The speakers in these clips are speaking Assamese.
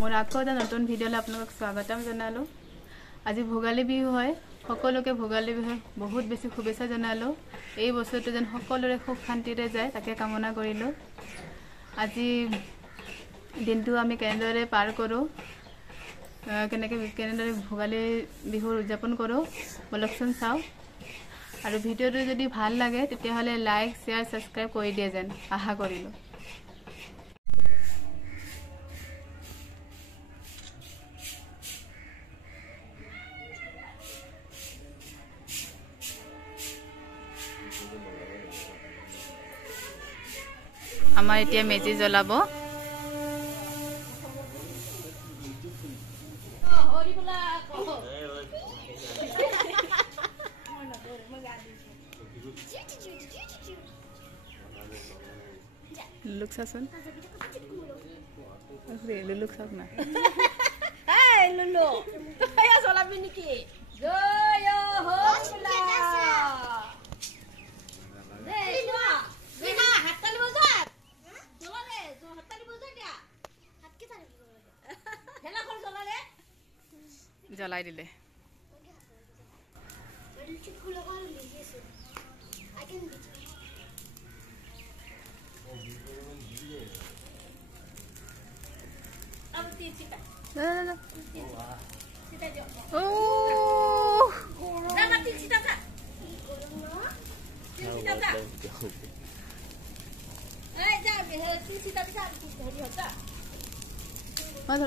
মোৰ আকৌ এটা নতুন ভিডিঅ'লৈ আপোনালোকক স্বাগতম জনালোঁ। আজি ভোগালী বিহু হয়, সকলোকে ভোগালী বিহুৰ বহুত বেছি শুভেচ্ছা জনালোঁ। এই বছৰটো যেন সকলোৰে সুখ শান্তিৰে যায় তাকে কামনা কৰিলোঁ। আজি দিনটো আমি কেনেদৰে পাৰ কৰোঁ, কেনেদৰে ভোগালী বিহু উদযাপন কৰোঁ বলকচোন চাওঁ। আৰু ভিডিঅ'টো যদি ভাল লাগে তেতিয়াহ'লে লাইক শ্বেয়াৰ ছাবস্ক্ৰাইব কৰি দিয়ে যেন আশা কৰিলোঁ। আমাৰ এতিয়া মেজি জ্বলাব। লুলুক চাচোন, লুলুক চাওক না। জ্বলাবি নেকি? জ্বলাই দিলে।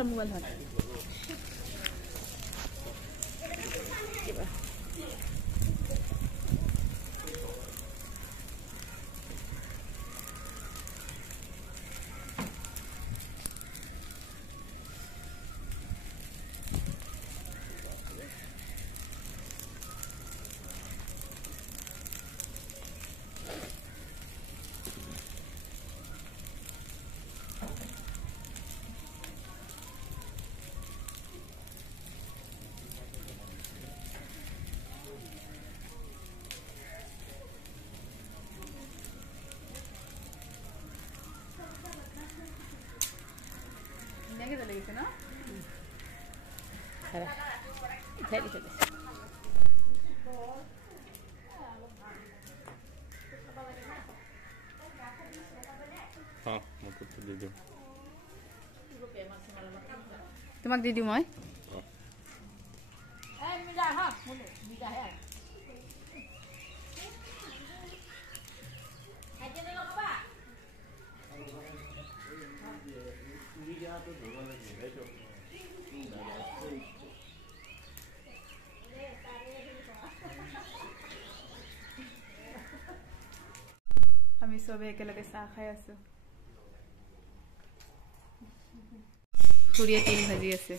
মোবাইল ধৰ লাগিছে ন? তোমাক দি দিওঁ মই। আমি চবে একেলগে চাহ খাই আছো। খুৰীয়ে তিল ভাজি আছে।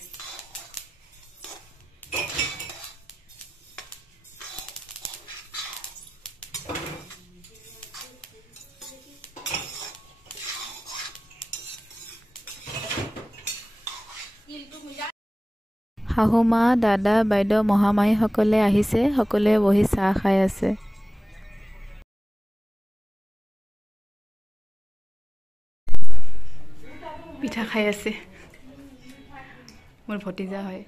শাহুমা, দাদা, বাইদেউ, মহামাহী সকলে আহিছে। সকলোৱে বহি চাহ খাই আছে। পিঠা খাই আছে। মোৰ ভতিজা হয়।